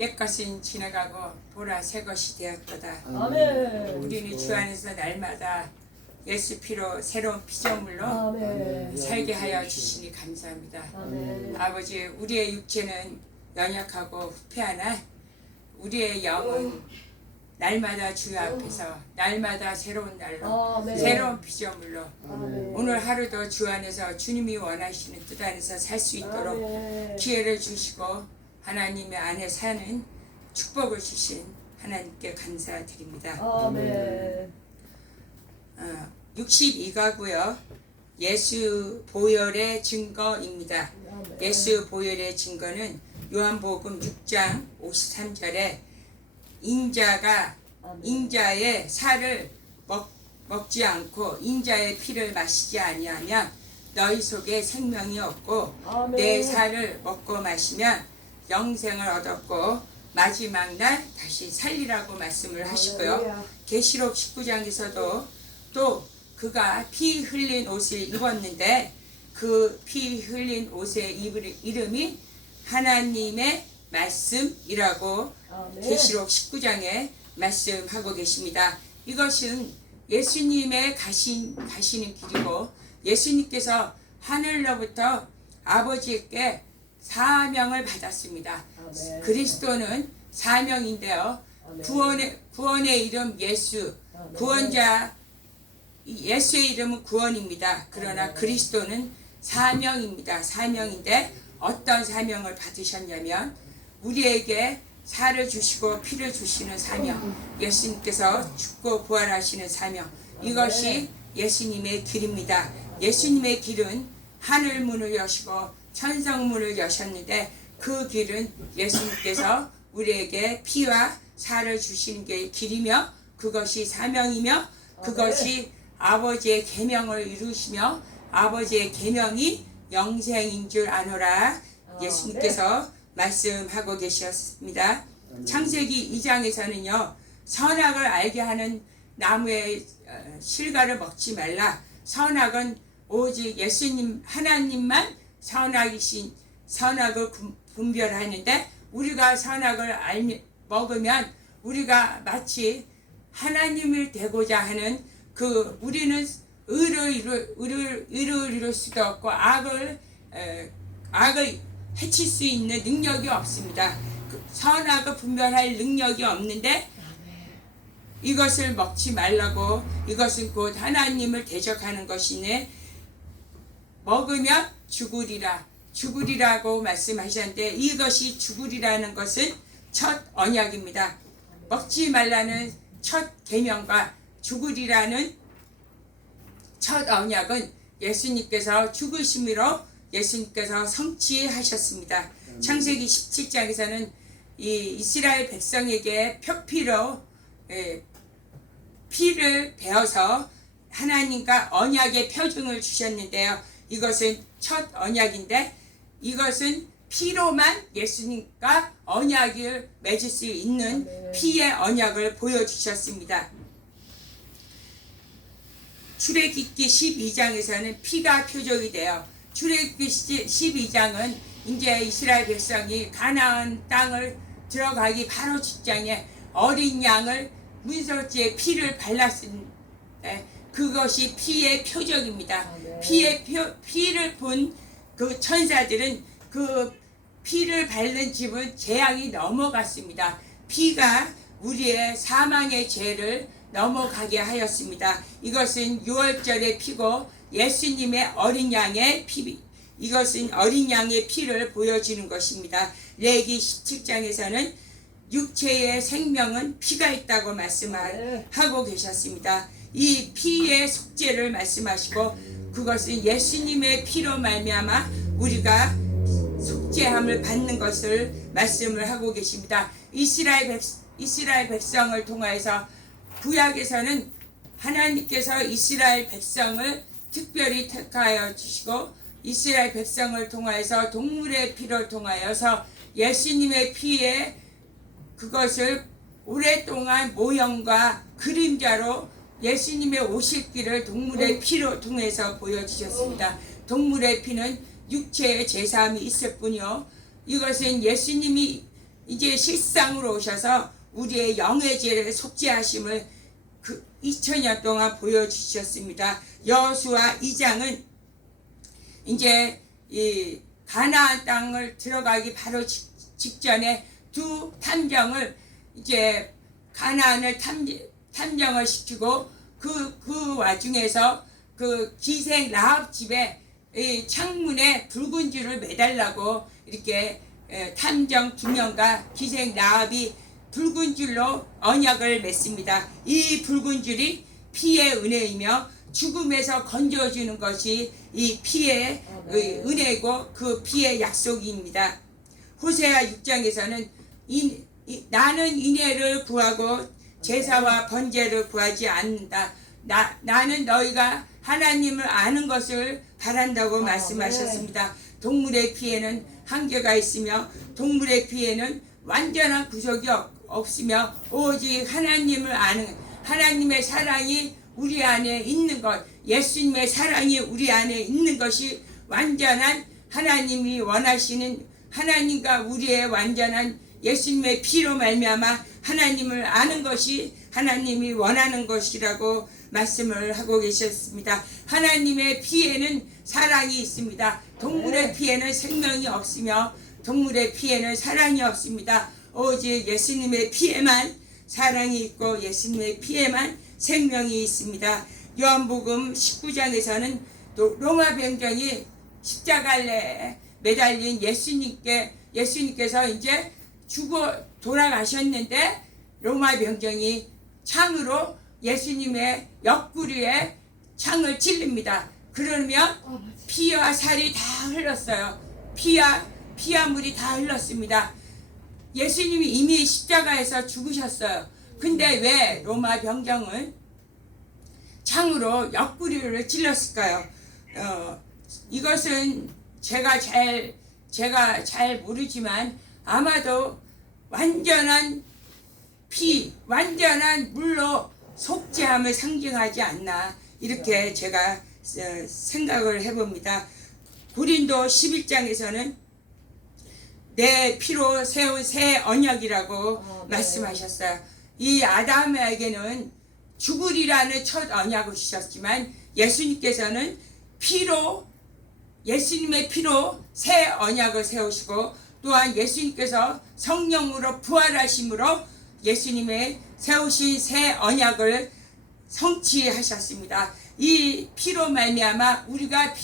옛것은 지나가고 보라 새 것이 되었도다. 아멘. 우리는 주 안에서 날마다 예수 피로 새로운 피조물로 아멘. 살게 하여 주시니 감사합니다. 아멘. 아버지, 우리의 육체는 연약하고 후패하나 우리의 영은 날마다 주 앞에서 날마다 새로운 날로 아멘. 새로운 피조물로 아멘. 오늘 하루도 주 안에서 주님이 원하시는 뜻 안에서 살 수 있도록 아멘. 기회를 주시고 하나님의 안에 사는 축복을 주신 하나님께 감사드립니다. 아멘. 62가구요. 예수 보혈의 증거입니다. 아멘. 예수 보혈의 증거는 요한복음 6장 53절에 인자가 아멘. 인자의 살을 먹지 않고 인자의 피를 마시지 아니하면 너희 속에 생명이 없고 아멘. 내 살을 먹고 마시면 영생을 얻었고 마지막 날 다시 살리라고 말씀을 하시고요. 할렐루야. 계시록 19장에서도 또 그가 피 흘린 옷을 입었는데 그 피 흘린 옷의 이름이 하나님의 말씀이라고 아멘. 계시록 19장에 말씀하고 계십니다. 이것은 예수님의 가시는 길이고 예수님께서 하늘로부터 아버지께 사명을 받았습니다. 아멘. 그리스도는 사명인데요. 아멘. 구원의 이름 예수, 아멘. 구원자 예수의 이름은 구원입니다. 그러나 아멘. 그리스도는 사명입니다. 사명인데 어떤 사명을 받으셨냐면 우리에게 살을 주시고 피를 주시는 사명, 예수님께서 죽고 부활하시는 사명, 이것이 예수님의 길입니다. 예수님의 길은 하늘 문을 여시고 천성 문을 여셨는데 그 길은 예수님께서 우리에게 피와 살을 주시는 게 길이며 그것이 사명이며 그것이 아버지의 계명을 이루시며 아버지의 계명이 영생인 줄 아노라 예수님께서 말씀하고 계셨습니다. 창세기 2장에서는요. 선악을 알게 하는 나무의 실과를 먹지 말라. 선악은 오직 예수님 하나님만 선악을 분별하는데 우리가 선악을 먹으면 우리가 마치 하나님을 되고자 하는 그 우리는 의를 이룰 수도 없고 악을 해칠 수 있는 능력이 없습니다. 선악을 분별할 능력이 없는데 이것을 먹지 말라고 이것은 곧 하나님을 대적하는 것이네 먹으면 죽으리라고 말씀하셨는데 이것이 죽으리라는 것은 첫 언약입니다. 먹지 말라는 첫 계명과 죽으리라는 첫 언약은 예수님께서 죽으심으로 예수님께서 성취하셨습니다. 창세기 17장에서는 이 이스라엘 백성에게 표피로 피를 베어서 하나님과 언약의 표징을 주셨는데요. 이것은 첫 언약인데 이것은 피로만 예수님과 언약을 맺을 수 있는 피의 언약을 보여주셨습니다. 출애굽기 12장에서는 피가 표적이 되어 출애굽기 12장은 이제 이스라엘 백성이 가나안 땅을 들어가기 바로 직전에 어린 양을 문설주에 피를 발랐는데 그것이 피의 표적입니다. 피를 본 그 천사들은 그 피를 밟는 집은 재앙이 넘어갔습니다. 피가 우리의 사망의 죄를 넘어가게 하였습니다. 이것은 6월절의 피고 예수님의 어린 양의 피, 이것은 어린 양의 피를 보여주는 것입니다. 레기 17장에서는 육체의 생명은 피가 있다고 말씀하고 계셨습니다. 이 피의 속죄를 말씀하시고 그것은 예수님의 피로 말미암아 우리가 속죄함을 받는 것을 말씀을 하고 계십니다. 이스라엘 백성을 통하여서 구약에서는 하나님께서 이스라엘 백성을 특별히 택하여 주시고 이스라엘 백성을 통하여서 동물의 피를 통하여서 예수님의 피에 그것을 오랫동안 모형과 그림자로 예수님의 오실 길을 동물의 피로 통해서 보여주셨습니다. 동물의 피는 육체의 제사함이 있을 뿐이요. 이것은 예수님이 이제 실상으로 오셔서 우리의 영의 죄를 속죄하심을 그 2000년 동안 보여주셨습니다. 여호수아 2장은 이제 이 가나안 땅을 들어가기 바로 직전에 두 탐정을 이제 가나안을 탐정을 시키고 그 와중에서 그 기생 라합 집에 이 창문에 붉은 줄을 매달라고 이렇게 탐정 2명과 기생 라합이 붉은 줄로 언약을 맺습니다. 이 붉은 줄이 피의 은혜이며 죽음에서 건져주는 것이 이 피의 은혜고 그 피의 약속입니다. 호세아 6장에서는 나는 인애를 구하고 제사와 번제를 구하지 않는다. 나는 너희가 하나님을 아는 것을 바란다고 말씀하셨습니다. 동물의 피에는 한계가 있으며 동물의 피에는 완전한 구속이 없으며 오직 하나님을 아는 하나님의 사랑이 우리 안에 있는 것, 예수님의 사랑이 우리 안에 있는 것이 완전한 하나님이 원하시는 하나님과 우리의 완전한 예수님의 피로 말미암아 하나님을 아는 것이 하나님이 원하는 것이라고 말씀을 하고 계셨습니다. 하나님의 피에는 사랑이 있습니다. 동물의 피에는 생명이 없으며 동물의 피에는 사랑이 없습니다. 오직 예수님의 피에만 사랑이 있고 예수님의 피에만 생명이 있습니다. 요한복음 19장에서는 또 로마 병정이 십자가에 매달린 예수님께서 이제 죽어 돌아가셨는데 로마 병정이 창으로 예수님의 옆구리에 창을 찔립니다. 그러면 피와 살이 다 흘렀어요. 피와 물이 다 흘렀습니다. 예수님이 이미 십자가에서 죽으셨어요. 근데 왜 로마 병정은 창으로 옆구리를 찔렀을까요? 이것은 제가 잘 모르지만 아마도 완전한 피, 완전한 물로 속죄함을 상징하지 않나 이렇게 제가 생각을 해봅니다. 고린도 11장에서는 내 피로 세운 새 언약이라고 말씀하셨어요. 이 아담에게는 죽으리라는 첫 언약을 주셨지만 예수님께서는 예수님의 피로 새 언약을 세우시고 또한 예수님께서 성령으로 부활하심으로 예수님의 세우신 새 언약을 성취하셨습니다. 이 피로 말미암아 우리가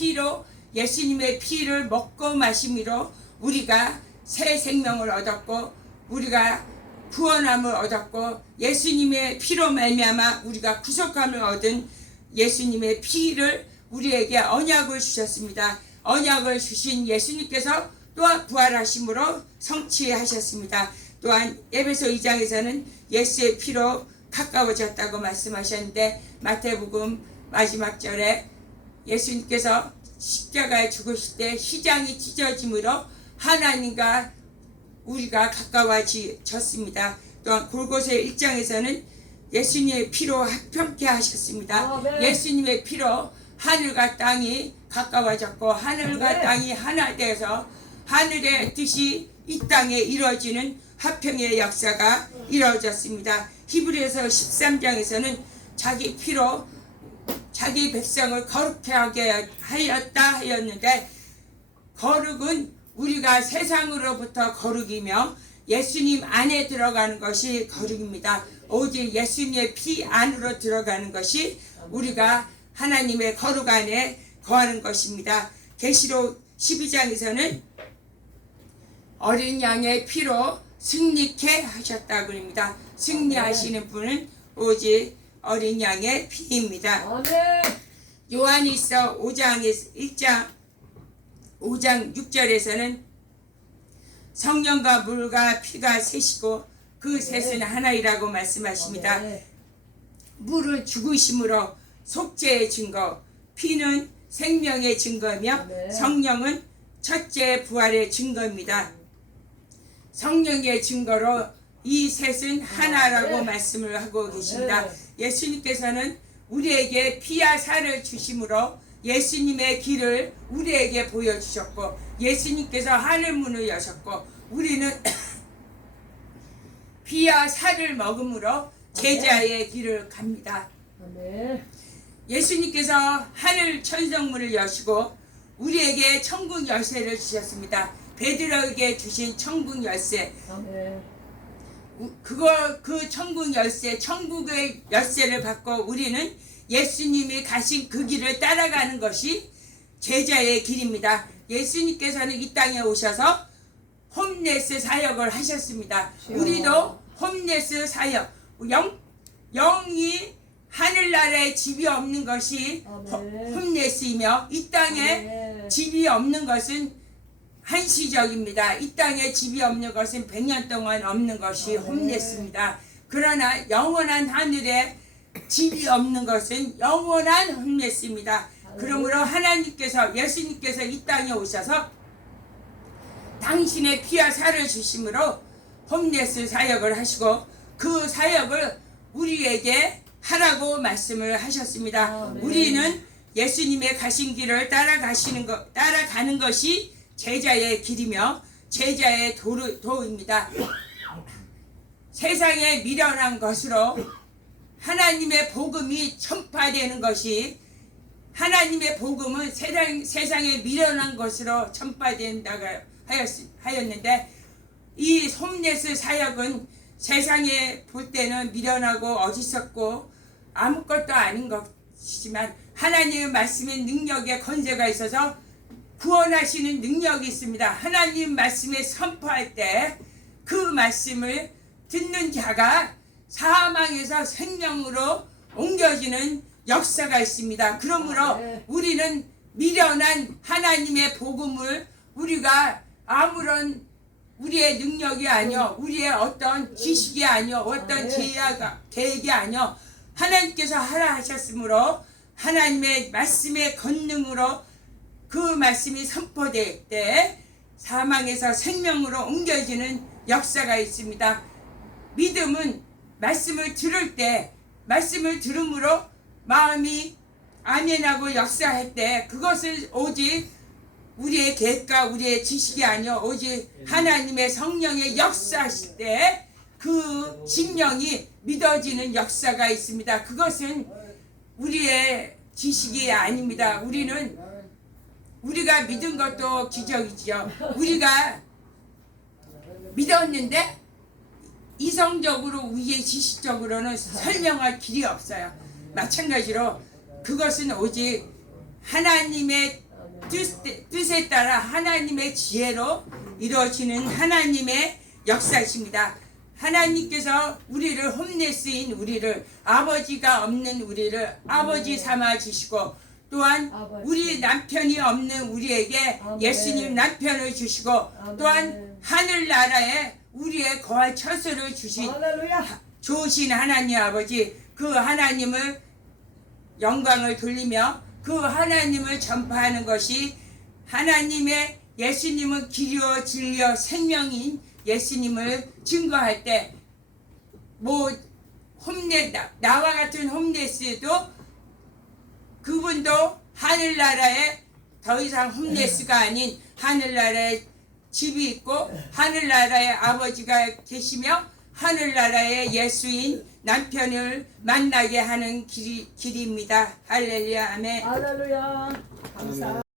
예수님의 피를 먹고 마심으로 우리가 새 생명을 얻었고 우리가 구원함을 얻었고 예수님의 피로 말미암아 우리가 구속함을 얻은 예수님의 피를 우리에게 언약을 주셨습니다. 언약을 주신 예수님께서 또한 부활하심으로 성취하셨습니다. 또한 에베소 2장에서는 예수의 피로 가까워졌다고 말씀하셨는데 마태복음 마지막 절에 예수님께서 십자가에 죽으실 때 휘장이 찢어짐으로 하나님과 우리가 가까워졌습니다. 또한 골고새 1장에서는 예수님의 피로 합평케 하셨습니다. 예수님의 피로 하늘과 땅이 가까워졌고 하늘과 땅이 하나 되어서 하늘의 뜻이 이 땅에 이루어지는 화평의 역사가 이루어졌습니다. 히브리서 13장에서는 자기 피로 자기 백성을 거룩하게 하였다 하였는데 거룩은 우리가 세상으로부터 거룩이며 예수님 안에 들어가는 것이 거룩입니다. 오직 예수님의 피 안으로 들어가는 것이 우리가 하나님의 거룩 안에 거하는 것입니다. 계시록 12장에서는 어린 양의 피로 승리케 하셨다고 합니다. 승리하시는 분은 오직 어린 양의 피입니다. 요한일서 5장 6절에서는 성령과 물과 피가 셋이고 그 셋은 하나이라고 말씀하십니다. 물은 죽으심으로 속죄의 증거, 피는 생명의 증거이며 성령은 첫째 부활의 증거입니다. 성령의 증거로 이 셋은 하나라고 말씀을 하고 계십니다. 예수님께서는 우리에게 피와 살을 주심으로 예수님의 길을 우리에게 보여주셨고 예수님께서 하늘문을 여셨고 우리는 피와 살을 먹음으로 제자의 길을 갑니다. 아멘. 예수님께서 하늘 천성문을 여시고 우리에게 천국 열쇠를 주셨습니다. 베드로에게 주신 천국 열쇠. 아멘. 그 천국 열쇠, 천국의 열쇠를 받고 우리는 예수님이 가신 그 길을 따라가는 것이 제자의 길입니다. 예수님께서는 이 땅에 오셔서 홈레스 사역을 하셨습니다. 우리도 홈레스 사역, 영이 하늘나라에 집이 없는 것이 아멘. 홈레스이며 이 땅에 아멘. 집이 없는 것은 한시적입니다. 이 땅에 집이 없는 것은 100년 동안 없는 것이 아멘. 홈레스입니다. 그러나 영원한 하늘에 집이 없는 것은 영원한 홈레스입니다. 그러므로 하나님께서 예수님께서 이 땅에 오셔서 당신의 피와 살을 주심으로 홈레스 사역을 하시고 그 사역을 우리에게 하라고 말씀을 하셨습니다. 아멘. 우리는 예수님의 가신 길을 따라가는 것이 제자의 길이며 제자의 도입니다. 세상에 미련한 것으로 하나님의 복음이 전파되는 것이 하나님의 복음은 세상에 미련한 것으로 전파된다고 하였는데 이 홈레스 사역은 세상에 볼 때는 미련하고 어리석고 아무것도 아닌 것이지만 하나님의 말씀의 능력에 권세가 있어서 구원하시는 능력이 있습니다. 하나님 말씀에 선포할 때 그 말씀을 듣는 자가 사망에서 생명으로 옮겨지는 역사가 있습니다. 그러므로 우리는 미련한 하나님의 복음을 우리가 아무런 우리의 능력이 아니요 우리의 어떤 지식이 아니요 어떤 계획이 아니요 하나님께서 하라 하셨으므로 하나님의 말씀의 권능으로 그 말씀이 선포될 때 사망에서 생명으로 옮겨지는 역사가 있습니다. 믿음은 말씀을 들을 때 말씀을 들음으로 마음이 아멘하고 역사할 때 그것을 오직 우리의 계획과 우리의 지식이 아니요 오직 하나님의 성령의 역사하실 때 그 심령이 믿어지는 역사가 있습니다. 그것은 우리의 지식이 아닙니다. 우리가 믿은 것도 기적이지요. 우리가 믿었는데 이성적으로 우리의 지식적으로는 설명할 길이 없어요. 마찬가지로 그것은 오직 하나님의 뜻에 따라 하나님의 지혜로 이루어지는 하나님의 역사이십니다. 하나님께서 우리를 홈레스인 우리를 아버지가 없는 우리를 아버지 삼아 주시고 또한 우리 남편이 없는 우리에게 예수님 남편을 주시고 또한 하늘나라에 우리의 거할 처소를 주신 할렐루야. 좋으신 하나님 아버지 그 하나님을 영광을 돌리며 그 하나님을 전파하는 것이 하나님의 예수님은 길이요 진리요 생명인 예수님을 증거할 때 나와 같은 홈레스도 그분도 하늘나라에 더 이상 홈레스가 아닌 하늘나라에 집이 있고 하늘나라에 아버지가 계시며 하늘나라의 예수인 남편을 만나게 하는 길입니다. 할렐루야 아멘. 할렐루야. 감사.